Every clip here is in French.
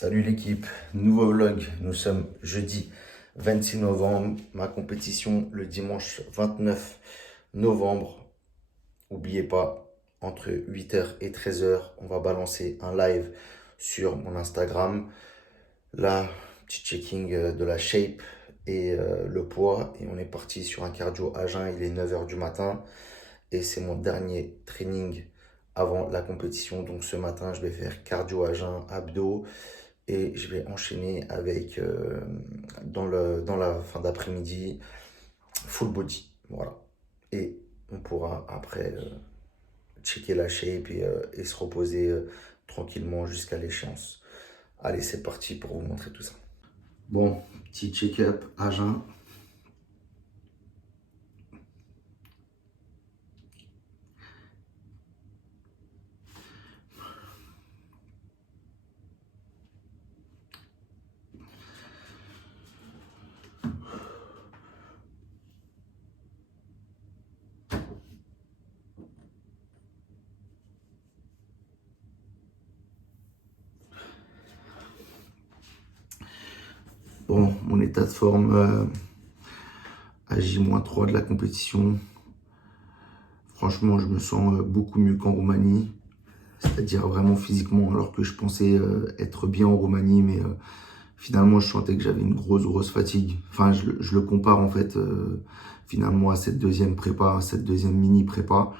Salut l'équipe, nouveau vlog, nous sommes jeudi 26 novembre, ma compétition le dimanche 29 novembre. N'oubliez pas, entre 8h et 13h, on va balancer un live sur mon Instagram. Là, petit checking de la shape et le poids. Et on est parti sur un cardio à jeun, il est 9h du matin. Et c'est mon dernier training avant la compétition. Donc ce matin, je vais faire cardio à jeun, abdos. Et je vais enchaîner avec, dans la fin d'après-midi, full body. Voilà. Et on pourra après checker la shape et se reposer tranquillement jusqu'à l'échéance. Allez, c'est parti pour vous montrer tout ça. Bon, petit check-up à jeun. Bon, mon état de forme à J-3 de la compétition. Franchement, je me sens beaucoup mieux qu'en Roumanie. C'est-à-dire vraiment physiquement, alors que je pensais être bien en Roumanie, mais finalement, je sentais que j'avais une grosse fatigue. Enfin, je le compare en fait finalement à cette deuxième prépa, à cette deuxième mini prépa,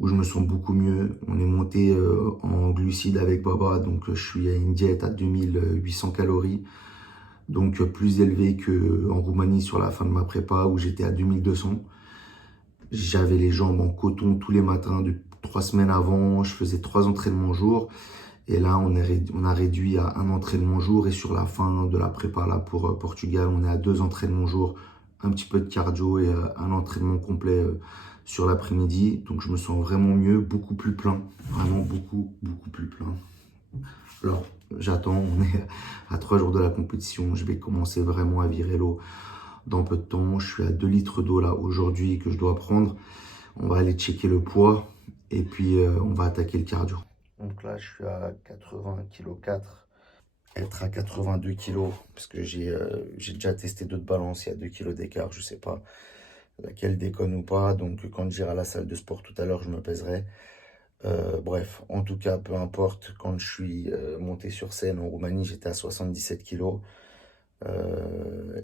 où je me sens beaucoup mieux. On est monté en glucides avec Baba, donc je suis à une diète à 2800 calories, donc plus élevé qu'en Roumanie sur la fin de ma prépa, où j'étais à 2200. J'avais les jambes en coton tous les matins depuis 3 semaines avant, je faisais 3 entraînements jour. Et là, on a réduit à un entraînement jour. Et sur la fin de la prépa là, pour Portugal, on est à 2 entraînements jour, un petit peu de cardio et un entraînement complet sur l'après-midi. Donc je me sens vraiment mieux, beaucoup plus plein. Vraiment beaucoup plus plein. Alors, j'attends, on est à 3 jours de la compétition. Je vais commencer vraiment à virer l'eau dans peu de temps. Je suis à 2 litres d'eau là aujourd'hui que je dois prendre. On va aller checker le poids et puis on va attaquer le cardio. Donc là, je suis à 80,4 kg. Être à 82 kg, parce que j'ai déjà testé d'autres balances, il y a 2 kg d'écart, je sais pas laquelle déconne ou pas. Donc quand j'irai à la salle de sport tout à l'heure, je me pèserai. Bref, en tout cas, peu importe, quand je suis monté sur scène en Roumanie, j'étais à 77 kg.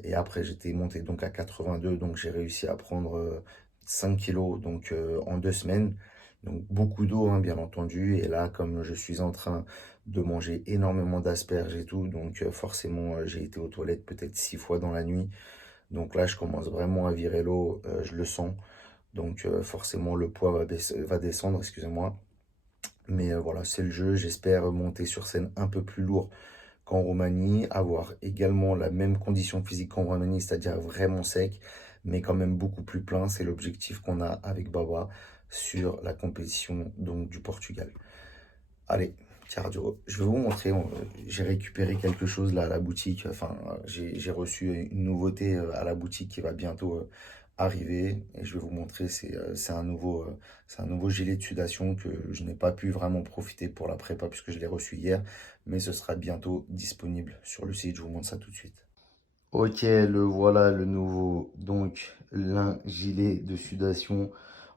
Et après, j'étais monté donc à 82, donc j'ai réussi à prendre 5 kg donc, en 2 semaines. Donc beaucoup d'eau, hein, bien entendu. Et là, comme je suis en train de manger énormément d'asperges et tout, donc forcément, j'ai été aux toilettes peut-être 6 fois dans la nuit. Donc là, je commence vraiment à virer l'eau, je le sens. Donc forcément, le poids va descendre, excusez-moi. Mais voilà, c'est le jeu. J'espère monter sur scène un peu plus lourd qu'en Roumanie, avoir également la même condition physique qu'en Roumanie, c'est-à-dire vraiment sec, mais quand même beaucoup plus plein. C'est l'objectif qu'on a avec Baba sur la compétition donc, du Portugal. Allez, cardio. Je vais vous montrer, j'ai récupéré quelque chose là à la boutique. Enfin, j'ai reçu une nouveauté à la boutique qui va bientôt arriver. Et je vais vous montrer, c'est un nouveau gilet de sudation que je n'ai pas pu vraiment profiter pour la prépa puisque je l'ai reçu hier. Mais ce sera bientôt disponible sur le site. Je vous montre ça tout de suite. Ok, le voilà le nouveau. Donc, l'un gilet de sudation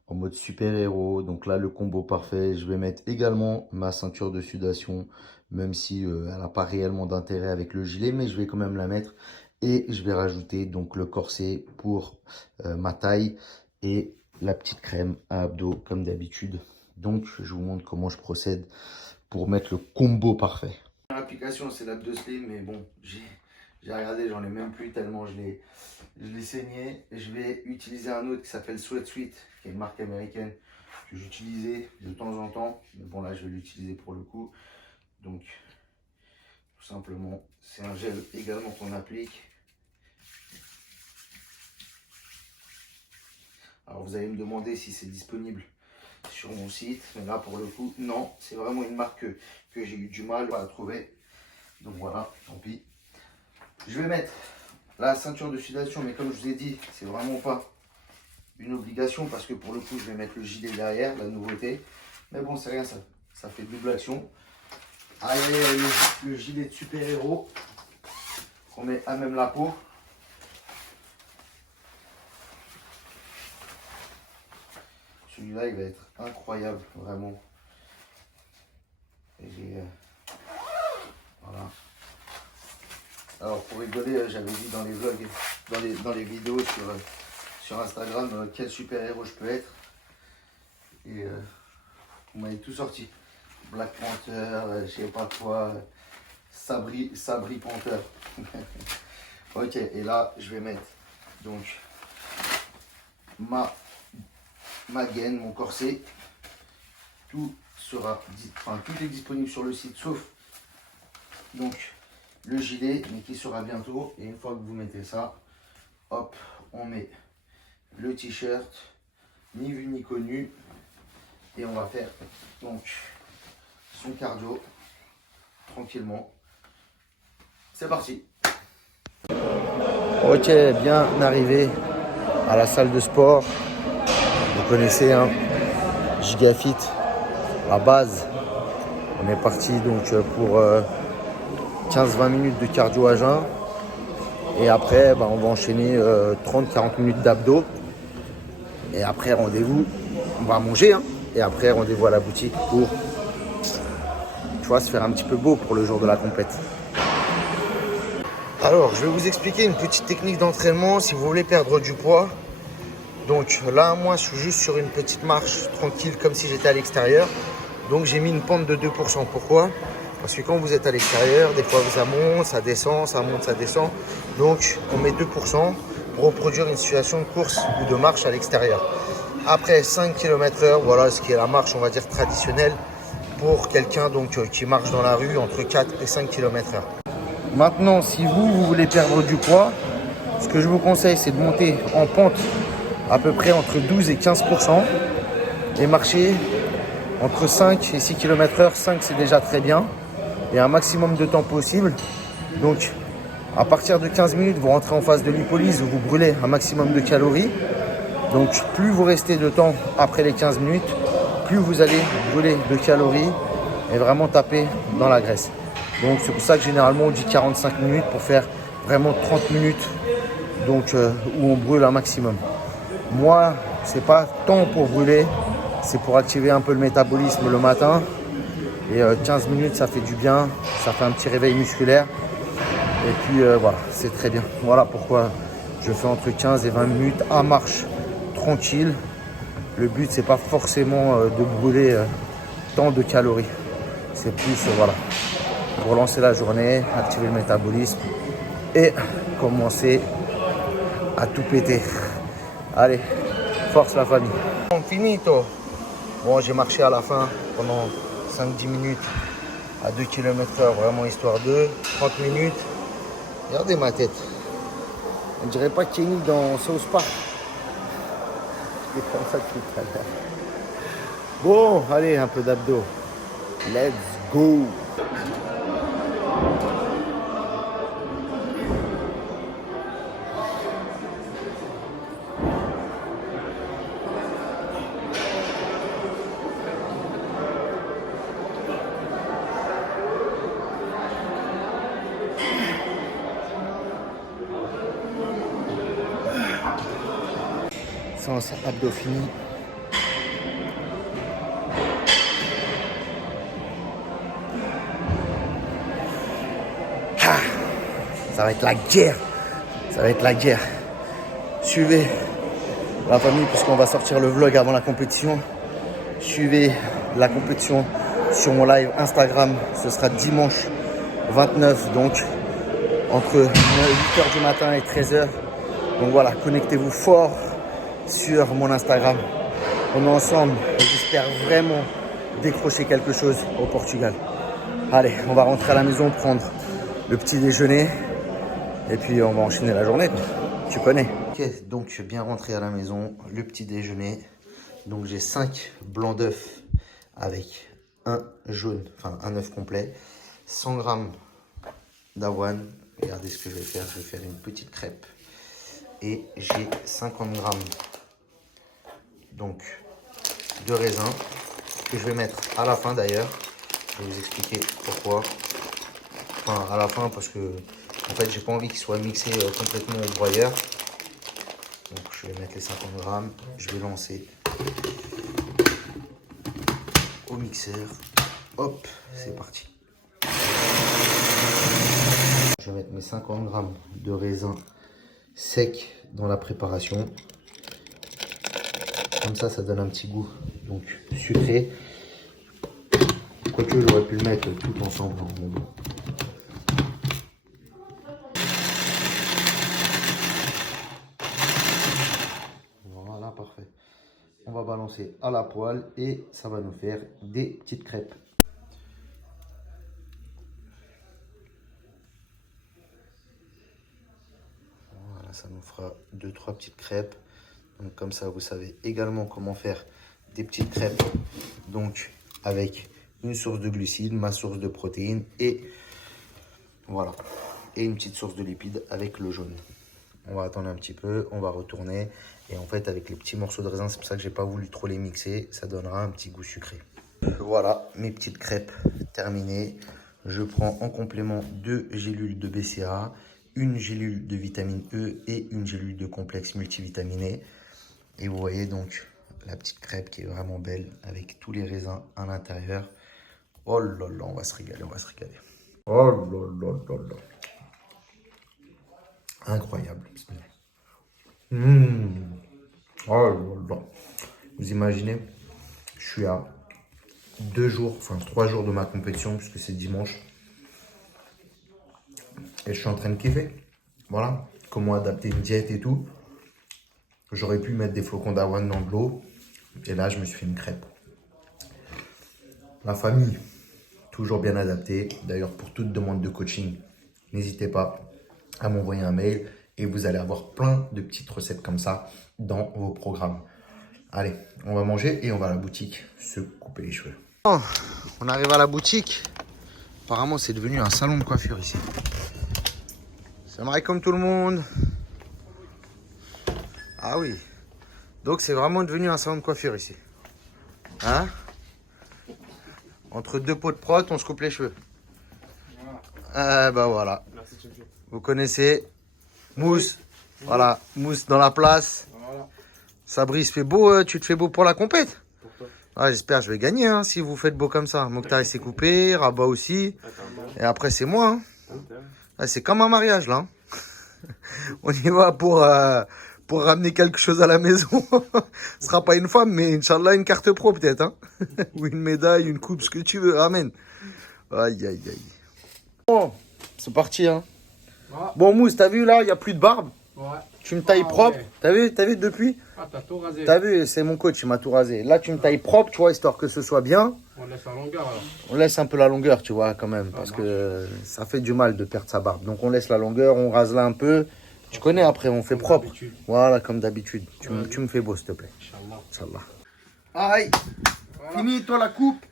en mode super-héros. Donc là, le combo parfait. Je vais mettre également ma ceinture de sudation, même si elle n'a pas réellement d'intérêt avec le gilet, mais je vais quand même la mettre. Et je vais rajouter donc le corset pour ma taille et la petite crème à abdos comme d'habitude. Donc, je vous montre comment je procède pour mettre le combo parfait. L'application, c'est l'App de Slim, mais bon, j'ai regardé, j'en ai même plus tellement je l'ai saigné. Je vais utiliser un autre qui s'appelle Sweatsuite, qui est une marque américaine que j'utilisais de temps en temps. Mais bon, là, je vais l'utiliser pour le coup. Donc, tout simplement, c'est un gel également qu'on applique. Alors, vous allez me demander si c'est disponible sur mon site. Mais là, pour le coup, non. C'est vraiment une marque que j'ai eu du mal à trouver. Donc voilà, tant pis. Je vais mettre la ceinture de sudation, mais comme je vous ai dit, c'est vraiment pas une obligation parce que pour le coup, je vais mettre le gilet derrière, la nouveauté. Mais bon, c'est rien, ça fait double action. Allez, le gilet de super-héros qu'on met à même la peau. Celui-là, il va être incroyable, vraiment. Voilà. Alors, pour rigoler, j'avais dit dans les vlogs, dans les vidéos sur Instagram, quel super-héros je peux être. Et vous m'avez tout sorti. Black Panther, je sais pas quoi, Sabri Panther. Ok, et là, je vais mettre donc ma gaine, mon corset. Tout est disponible sur le site, sauf donc le gilet, mais qui sera bientôt. Et une fois que vous mettez ça, hop, on met le t-shirt, ni vu ni connu, et on va faire donc son cardio tranquillement. C'est parti. Ok, bien arrivé à la salle de sport. Vous connaissez, hein, Gigafit, la base. On est parti donc pour 15-20 minutes de cardio à jeun. Et après, on va enchaîner 30-40 minutes d'abdos. Et après, rendez-vous, on va manger. Hein. Et après, rendez-vous à la boutique pour, tu vois, se faire un petit peu beau pour le jour de la compète. Alors, je vais vous expliquer une petite technique d'entraînement si vous voulez perdre du poids. Donc là, moi, je suis juste sur une petite marche tranquille, comme si j'étais à l'extérieur. Donc, j'ai mis une pente de 2%. Pourquoi ? Parce que quand vous êtes à l'extérieur, des fois, ça monte, ça descend, ça monte, ça descend. Donc, on met 2% pour reproduire une situation de course ou de marche à l'extérieur. Après 5 km/h, voilà ce qui est la marche, on va dire, traditionnelle pour quelqu'un qui marche dans la rue entre 4 et 5 km/h. Maintenant, si vous voulez perdre du poids, ce que je vous conseille, c'est de monter en pente à peu près entre 12 et 15% et marcher entre 5 et 6 km/h. 5, c'est déjà très bien. Et un maximum de temps possible. Donc, à partir de 15 minutes, vous rentrez en phase de lipolyse où vous brûlez un maximum de calories. Donc, plus vous restez de temps après les 15 minutes, plus vous allez brûler de calories et vraiment taper dans la graisse. Donc, c'est pour ça que généralement, on dit 45 minutes pour faire vraiment 30 minutes donc, où on brûle un maximum. Moi, c'est pas tant pour brûler, c'est pour activer un peu le métabolisme le matin. Et 15 minutes, ça fait du bien, ça fait un petit réveil musculaire. Et puis voilà, c'est très bien. Voilà pourquoi je fais entre 15 et 20 minutes à marche tranquille. Le but, c'est pas forcément de brûler tant de calories. C'est plus, voilà, pour lancer la journée, activer le métabolisme et commencer à tout péter. Allez, force la famille. Finito. Bon, j'ai marché à la fin pendant 5-10 minutes à 2 km/h, vraiment histoire de 30 minutes. Regardez ma tête. On dirait pas Kenny dans South Park. C'est comme ça tout à l'heure. Bon, allez, un peu d'abdos. Let's go. Séance abdos fini. Ça va être la guerre. Ça va être la guerre. Suivez la famille puisqu'on va sortir le vlog avant la compétition. Suivez la compétition sur mon live Instagram. Ce sera dimanche 29, donc entre 8h du matin et 13h. Donc voilà, connectez-vous fort sur mon Instagram. On est ensemble et j'espère vraiment décrocher quelque chose au Portugal. Allez, on va rentrer à la maison, prendre le petit déjeuner et puis on va enchaîner la journée. Tu connais. Ok, donc je suis bien rentré à la maison, le petit déjeuner. Donc j'ai 5 blancs d'œufs avec un jaune, enfin un œuf complet, 100 g d'avoine. Regardez ce que je vais faire, je vais faire une petite crêpe. Et j'ai 50 g donc de raisin que je vais mettre à la fin d'ailleurs. Je vais vous expliquer pourquoi. Enfin, à la fin, parce que en fait, j'ai pas envie qu'il soit mixé complètement au broyeur. Donc, je vais mettre les 50 grammes. Je vais lancer au mixeur. Hop, c'est parti. Je vais mettre mes 50 grammes de raisin sec dans la préparation. Comme ça donne un petit goût donc sucré. Quoique j'aurais pu le mettre tout ensemble. Voilà, parfait. On va balancer à la poêle et ça va nous faire des petites crêpes. Voilà, ça nous fera 2-3 petites crêpes. Donc comme ça, vous savez également comment faire des petites crêpes. Donc avec une source de glucides, ma source de protéines et voilà. Et une petite source de lipides avec le jaune. On va attendre un petit peu, on va retourner. Et en fait, avec les petits morceaux de raisin, c'est pour ça que j'ai pas voulu trop les mixer. Ça donnera un petit goût sucré. Voilà, mes petites crêpes terminées. Je prends en complément 2 gélules de BCAA, une gélule de vitamine E et une gélule de complexe multivitaminé. Et vous voyez donc la petite crêpe qui est vraiment belle avec tous les raisins à l'intérieur. Oh là là, on va se régaler, on va se régaler. Oh là là là là. Incroyable. Oh là là. Vous imaginez, je suis à 2 jours, enfin 3 jours de ma compétition puisque c'est dimanche. Et je suis en train de kiffer. Voilà, comment adapter une diète et tout. J'aurais pu mettre des flocons d'avoine dans de l'eau. Et là, je me suis fait une crêpe. La famille, toujours bien adaptée. D'ailleurs, pour toute demande de coaching, n'hésitez pas à m'envoyer un mail. Et vous allez avoir plein de petites recettes comme ça dans vos programmes. Allez, on va manger et on va à la boutique se couper les cheveux. On arrive à la boutique. Apparemment, c'est devenu un salon de coiffure ici. Salam alaikum tout le monde. Ah oui. Donc c'est vraiment devenu un salon de coiffure ici. Hein? Entre 2 pots de prot, on se coupe les cheveux. Bah voilà. Vous connaissez. Mousse. Voilà. Mousse dans la place. Sabri se fait beau. Tu te fais beau pour la compète? Ah, j'espère que je vais gagner hein, si vous faites beau comme ça. Mokhtar il s'est coupé. Rabat aussi. Et après c'est moi. Hein. Ah, c'est comme un mariage là. Hein. On y va pour ramener quelque chose à la maison. Ce sera pas une femme, mais Inch'Allah, une carte pro peut-être. Hein. Ou une médaille, une coupe, ce que tu veux. Amen. Aïe, aïe, aïe. Bon, c'est parti. Hein. Ouais. Bon, Mousse, t'as vu là, il n'y a plus de barbe. Ouais. Tu me tailles propre. Ouais. T'as vu depuis? Ah, t'as tout rasé. T'as vu, c'est mon coach, il m'a tout rasé. Là, tu me tailles propre, tu vois, histoire que ce soit bien. On laisse la longueur alors. On laisse un peu la longueur, tu vois, quand même. Parce que ça fait du mal de perdre sa barbe. Donc, on laisse la longueur, on rase là un peu. Tu connais après, on fait propre. Voilà, comme d'habitude. Tu me fais beau, s'il te plaît. Inch'Allah. Aïe. Voilà. Fini, toi, la coupe.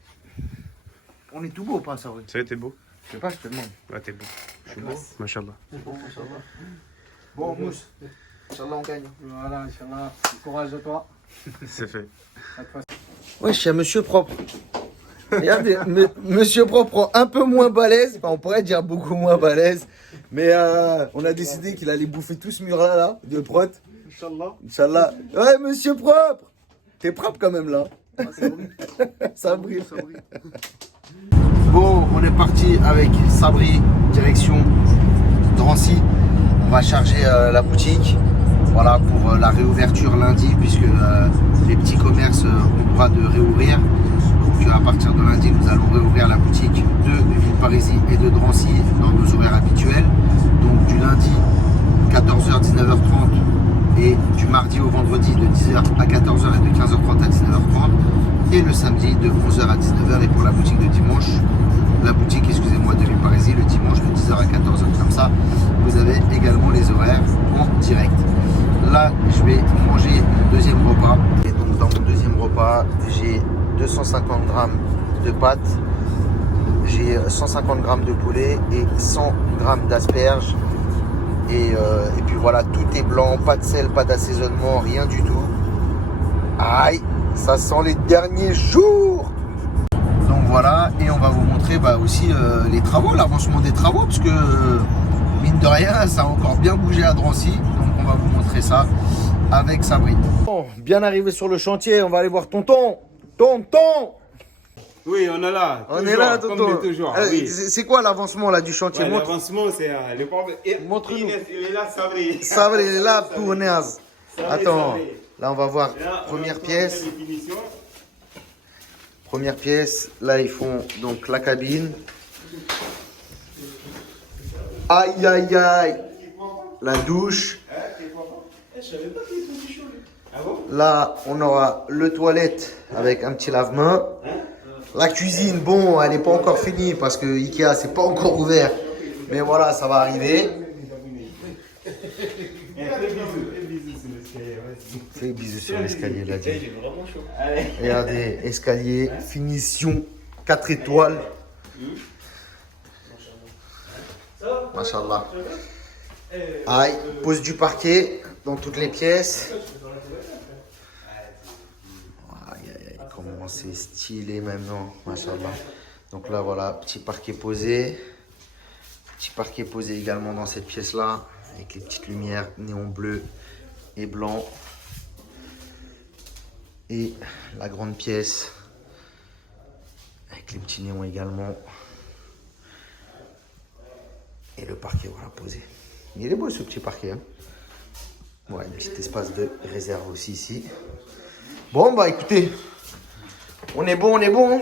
On est tout beau ou pas, ça, oui? Ça y est, t'es beau. Je sais pas, je te demande. Ouais, t'es beau. Je suis beau. Machallah. Bon, Mousse. Inch'Allah, on gagne. Voilà, Inch'Allah. Courage de toi. C'est fait. Ouais, je suis un monsieur propre. Regardez, monsieur propre un peu moins balèze. Enfin, on pourrait dire beaucoup moins balèze. Mais on a décidé qu'il allait bouffer tout ce mur là de prot. Inch'Allah. Inch'Allah. Ouais, monsieur propre. T'es propre quand même là. Ah, ça brille. Ça brille. Bon, on est parti avec Sabri, direction Drancy. On va charger la boutique. Voilà, pour la réouverture lundi, puisque les petits commerces ont le droit de réouvrir. Donc à partir de lundi, nous allons réouvrir la boutique de Villeparisis et de Drancy dans nos horaires habituels. Donc du lundi 14h 19h30 et du mardi au vendredi de 10h à 14h et de 15h30 à 19h30 et le samedi de 11h à 19h. Et pour la boutique de dimanche, la boutique, excusez-moi, de Villeparisis, le dimanche de 10h à 14h. Comme ça, vous avez également les horaires en direct. Là, je vais manger mon deuxième repas. Et donc dans mon deuxième repas, j'ai 250 grammes de pâtes, j'ai 150 grammes de poulet et 100 grammes d'asperges. Et puis voilà, tout est blanc, pas de sel, pas d'assaisonnement, rien du tout. Aïe, ça sent les derniers jours. Donc voilà, et on va vous montrer aussi les travaux, l'avancement des travaux, parce que mine de rien, ça a encore bien bougé à Drancy. Donc on va vous montrer ça avec Sabrine. Bon, bien arrivé sur le chantier, on va aller voir tonton. Tonton! Oui, on est là. On toujours, est là, tonton. comme toujours. Oui. C'est quoi l'avancement là du chantier? Ouais, l'avancement, c'est le problème. Montre-nous. Il est là, Sabri. Sabri, il est là, tout naze. Attends, Sabri. là on va voir Là, première on pièce. fait les finitions. Première pièce, là ils font donc la cabine. Aïe aïe aïe. La douche. Je savais pas qu'il était chaud. Ah bon? Là on aura le toilette avec un petit lave-main. La cuisine, bon, elle n'est pas encore finie parce que Ikea c'est pas encore ouvert. Mais voilà, ça va arriver. Fais bisous sur l'escalier là, dit. Il est vraiment chaud. Allez. Regardez, escalier, finition 4 étoiles. Machallah. Aïe, pose du parquet dans toutes les pièces. Aïe, aïe, aïe, comment c'est stylé maintenant, machallah. Donc là, voilà, petit parquet posé. Petit parquet posé également dans cette pièce-là, avec les petites lumières néon bleu et blanc. Et la grande pièce, avec les petits néons également. Et le parquet, voilà, posé. Il est beau ce petit parquet. Hein. Ouais, un petit espace de réserve aussi ici. Bon, bah écoutez, on est bon, on est bon.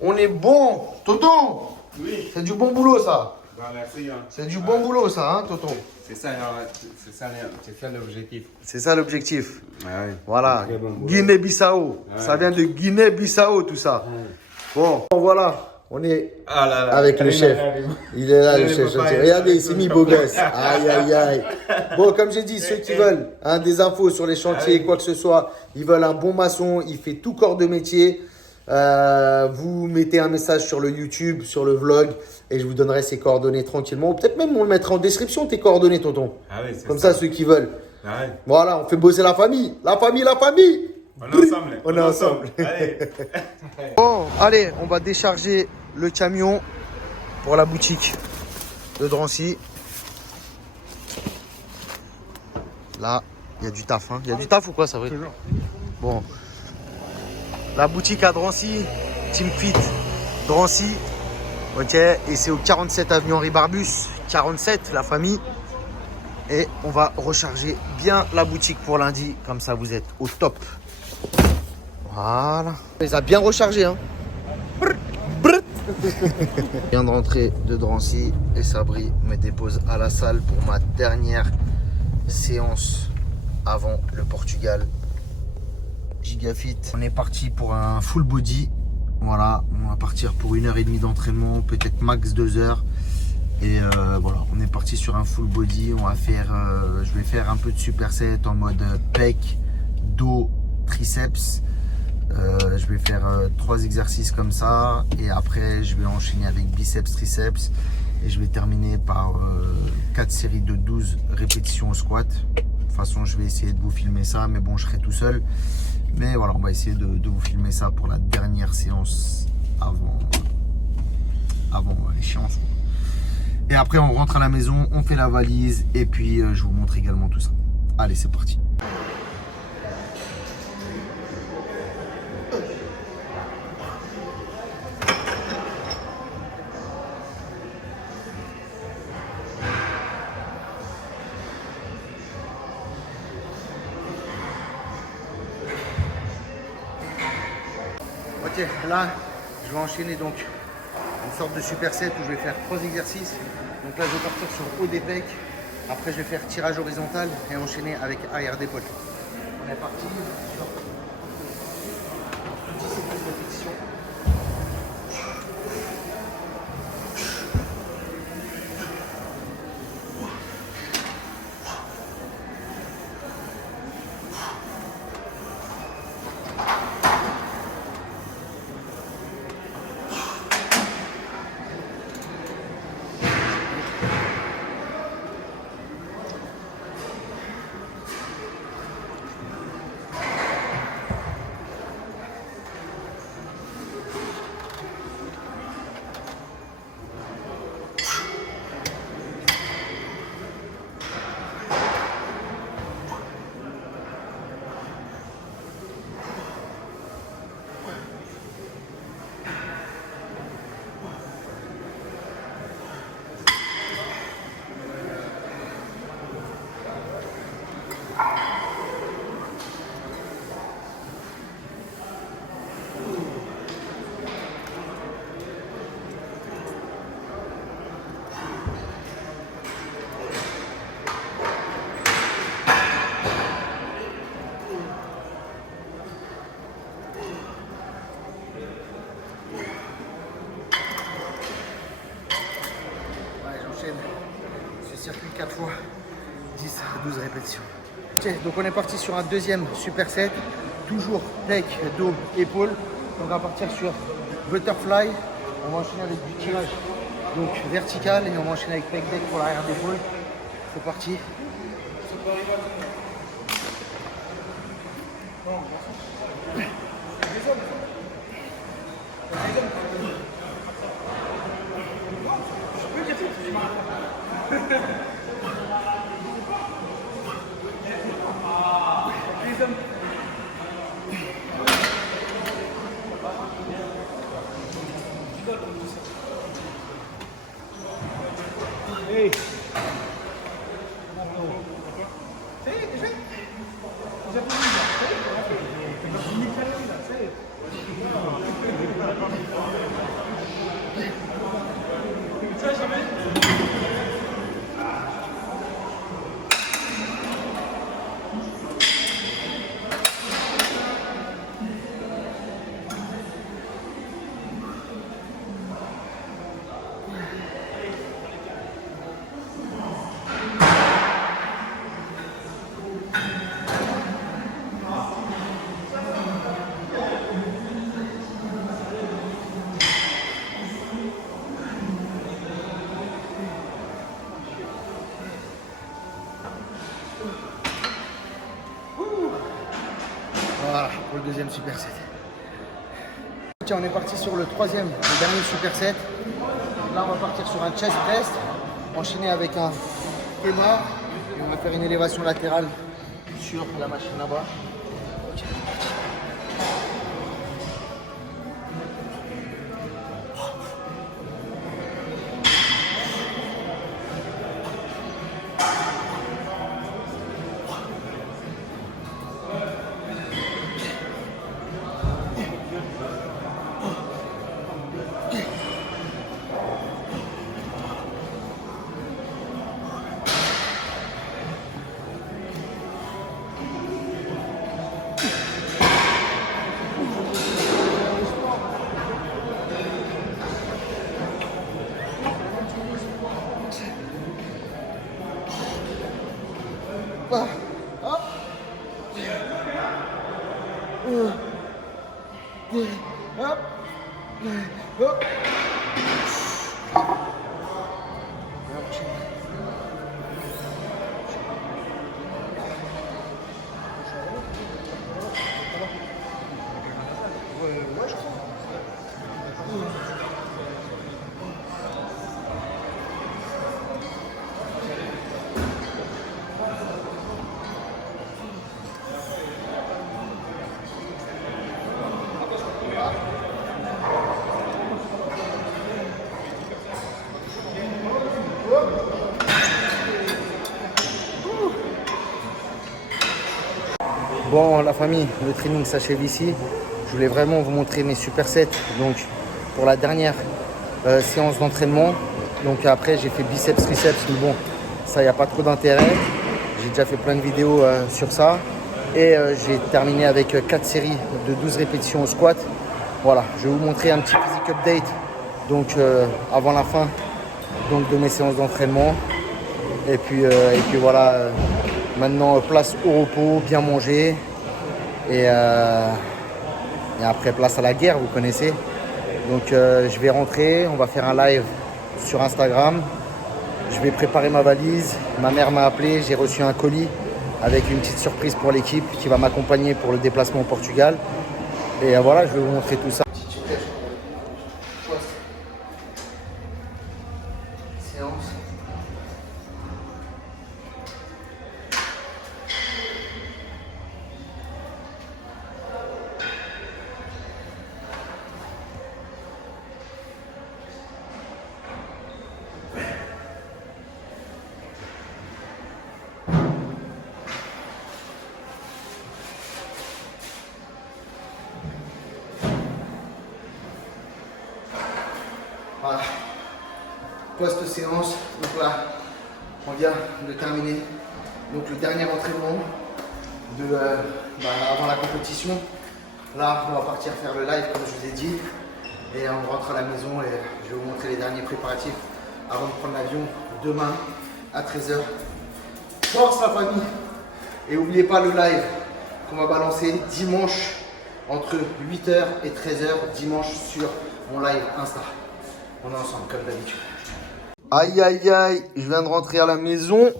On est bon. Tonton, Oui. c'est du bon boulot ça. Bah, merci. Hein. C'est du bon boulot ça, hein, tonton. C'est ça l'objectif. C'est ça l'objectif. Ouais. Voilà, Très bon boulot. Guinée-Bissau. Ouais. Ça vient de Guinée-Bissau tout ça. Bon, voilà. On est Ah là là. avec le chef. Il est là, le Je chef. peux pas y Regardez, aller. il s'est mis beau gosse. Aïe, aïe, aïe. Bon, comme j'ai dit, ceux qui veulent des infos sur les chantiers, quoi que ce soit, ils veulent un bon maçon, il fait tout corps de métier. Vous mettez un message sur le YouTube, sur le vlog, et je vous donnerai ses coordonnées tranquillement. Ou peut-être même on le mettra en description, tes coordonnées, tonton. Ah oui, c'est Comme ça, ceux qui veulent. Ah ouais. Voilà, on fait bosser la famille. La famille, la famille. On est ensemble. On est ensemble. Allez. Bon, allez, on va décharger le camion pour la boutique de Drancy. Là, il y a du taf. Hein. Il y a du taf ou quoi, ça va? Toujours. Bon. La boutique à Drancy, Team Fit Drancy. Ok, et c'est au 47 avenue Henri Barbus. 47, la famille. Et on va recharger bien la boutique pour lundi. Comme ça, vous êtes au top. Voilà. On les a bien rechargés. Hein. Je viens de rentrer de Drancy et Sabri me dépose à la salle pour ma dernière séance avant le Portugal. Gigafit. On est parti pour un full body. Voilà, on va partir pour 1h30 d'entraînement, peut-être max 2 heures. Et voilà, on est parti sur un full body. On va faire, je vais faire un peu de superset en mode pec, dos, triceps. Je vais faire 3 exercices comme ça et après je vais enchaîner avec biceps, triceps et je vais terminer par 4 séries de 12 répétitions au squat. De toute façon, je vais essayer de vous filmer ça, mais bon, je serai tout seul. Mais voilà, on va essayer de vous filmer ça pour la dernière séance avant l'échéance. Et après, on rentre à la maison, on fait la valise et puis je vous montre également tout ça. Allez, c'est parti. Ok, là, je vais enchaîner donc une sorte de superset où je vais faire 3 exercices. Donc là, je vais partir sur haut des pecs. Après, je vais faire tirage horizontal et enchaîner avec arrière d'épaule. On est parti sur 10 séquences de répétition. s'enchaîne ce circuit 4 fois 10 à 12 répétitions. Ok, donc on est parti sur un deuxième superset, toujours pec, dos, épaule. On va partir sur butterfly, on va enchaîner avec du tirage donc vertical et on va enchaîner avec pec deck pour l'arrière d'épaule. C'est parti. Hey. Voilà pour le deuxième superset. Tiens, on est parti sur le troisième, le dernier superset. Là, on va partir sur un chest press, enchaîné avec un fémur. Et on va faire une élévation latérale sur la machine là-bas. Hop. Hop. Hop. Bon, la famille, le training s'achève ici. Je voulais vraiment vous montrer mes supersets. Donc, pour la dernière séance d'entraînement. Donc après, j'ai fait biceps, triceps. Mais bon, ça, il n'y a pas trop d'intérêt. J'ai déjà fait plein de vidéos sur ça. Et j'ai terminé avec 4 séries de 12 répétitions au squat. Voilà, je vais vous montrer un petit physique update. Donc, avant la fin donc, de mes séances d'entraînement. Et puis voilà. Maintenant, place au repos, bien manger. Et après, place à la guerre, vous connaissez. Donc, je vais rentrer. On va faire un live sur Instagram. Je vais préparer ma valise. Ma mère m'a appelé. J'ai reçu un colis avec une petite surprise pour l'équipe qui va m'accompagner pour le déplacement au Portugal. Et voilà, je vais vous montrer tout ça. Séance. Voilà, post-séance, donc là, on vient de terminer donc, le dernier entraînement avant la compétition. Là, on va partir faire le live comme je vous ai dit et on rentre à la maison et je vais vous montrer les derniers préparatifs avant de prendre l'avion demain à 13h. Force la famille. Et n'oubliez pas le live qu'on va balancer dimanche entre 8h et 13h dimanche sur mon live Insta. On est ensemble comme d'habitude. Aïe aïe aïe, je viens de rentrer à la maison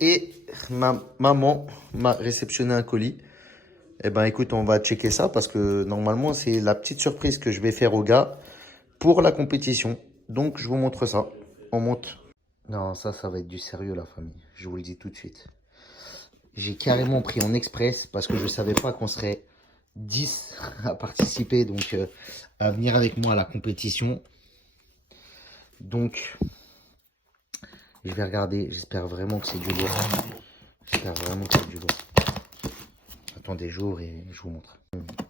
et ma maman m'a réceptionné un colis. Eh ben écoute, on va checker ça parce que normalement c'est la petite surprise que je vais faire aux gars pour la compétition. Donc je vous montre ça. On monte. Non, ça va être du sérieux la famille. Je vous le dis tout de suite. J'ai carrément pris en express parce que je ne savais pas qu'on serait 10 à participer, donc à venir avec moi à la compétition. Donc, je vais regarder. J'espère vraiment que c'est du lourd. J'espère vraiment que c'est du lourd. Attendez, j'ouvre et je vous montre.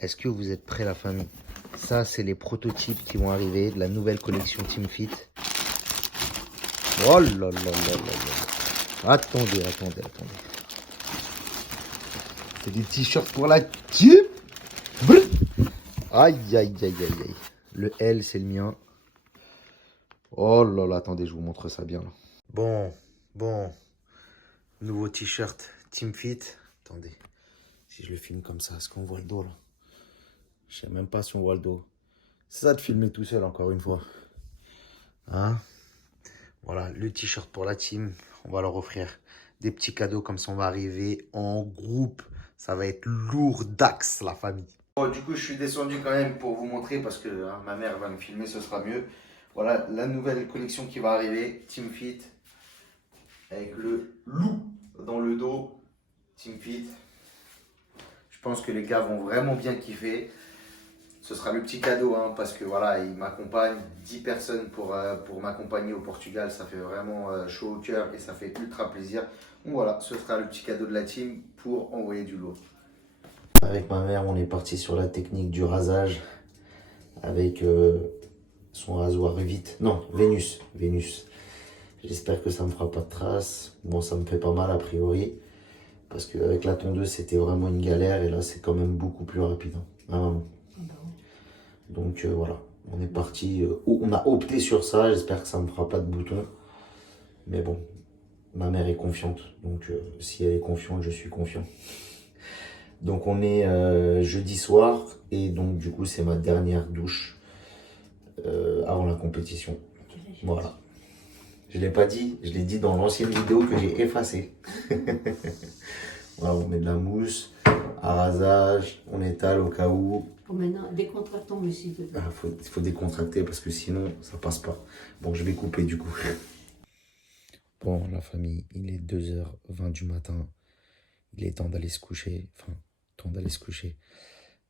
Est-ce que vous êtes prêts la famille? Ça, c'est les prototypes qui vont arriver de la nouvelle collection Team Fit. Oh là là là là là. Attendez. C'est des t-shirts pour la team. Aïe, aïe, aïe, aïe, aïe. Le L, c'est le mien. Oh là là, attendez, je vous montre ça bien. Là. Bon. Nouveau t-shirt Team Fit. Attendez, si je le filme comme ça, est-ce qu'on voit le dos là? Je sais même pas si on voit le dos. C'est ça de filmer tout seul, encore une fois. Hein? Voilà, le t-shirt pour la team. On va leur offrir des petits cadeaux comme ça. On va arriver en groupe. Ça va être lourd d'axe, la famille. Bon, du coup, je suis descendu quand même pour vous montrer parce que ma mère va me filmer, ce sera mieux. Voilà la nouvelle collection qui va arriver. Team Fit. Avec le loup dans le dos. Team Fit. Je pense que les gars vont vraiment bien kiffer. Ce sera le petit cadeau parce que voilà, ils m'accompagnent. 10 personnes pour m'accompagner au Portugal. Ça fait vraiment chaud au cœur et ça fait ultra plaisir. Donc voilà, ce sera le petit cadeau de la team pour envoyer du lourd. Avec ma mère, on est parti sur la technique du rasage. Avec son rasoir Vénus. J'espère que ça me fera pas de traces. Bon, ça me fait pas mal a priori. Parce qu'avec la tondeuse, c'était vraiment une galère. Et là, c'est quand même beaucoup plus rapide. Donc voilà, on est parti. On a opté sur ça. J'espère que ça ne me fera pas de boutons. Mais bon, ma mère est confiante. Donc si elle est confiante, je suis confiant. Donc on est jeudi soir. Et donc du coup, c'est ma dernière douche avant la compétition. Voilà. Je ne l'ai pas dit, je l'ai dit dans l'ancienne vidéo que j'ai effacée. Voilà, on met de la mousse, à rasage, on étale au cas où. Bon, maintenant, décontractons aussi. Il faut décontracter parce que sinon, ça passe pas. Bon, je vais couper du coup. Bon, la famille, il est 2h20 du matin. Il est temps d'aller se coucher.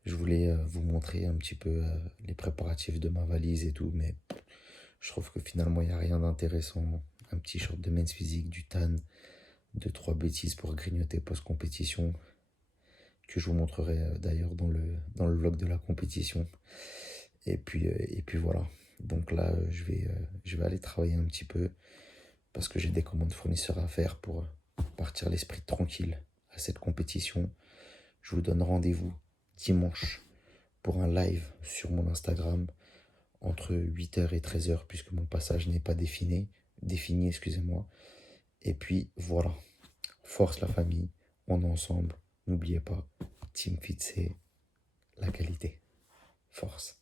Je voulais vous montrer un petit peu les préparatifs de ma valise et tout, mais je trouve que finalement, il n'y a rien d'intéressant. Un petit short de men's physique, du tan, 2-3 bêtises pour grignoter post-compétition, que je vous montrerai d'ailleurs dans le vlog de la compétition. Et puis voilà. Donc là, je vais aller travailler un petit peu parce que j'ai des commandes fournisseurs à faire pour partir l'esprit tranquille à cette compétition. Je vous donne rendez-vous dimanche pour un live sur mon Instagram entre 8h et 13h puisque mon passage n'est pas défini, excusez-moi. Et puis voilà, force la famille, on est ensemble, n'oubliez pas, Team Fit c'est la qualité, force.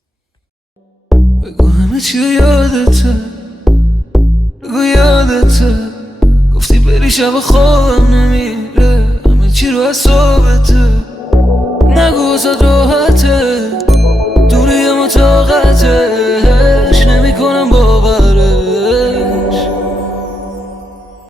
بگو همه چی رو یادته بگو یادته گفتی بری شب خوابم نمیره همه چی رو حسابته نگو واسه راحت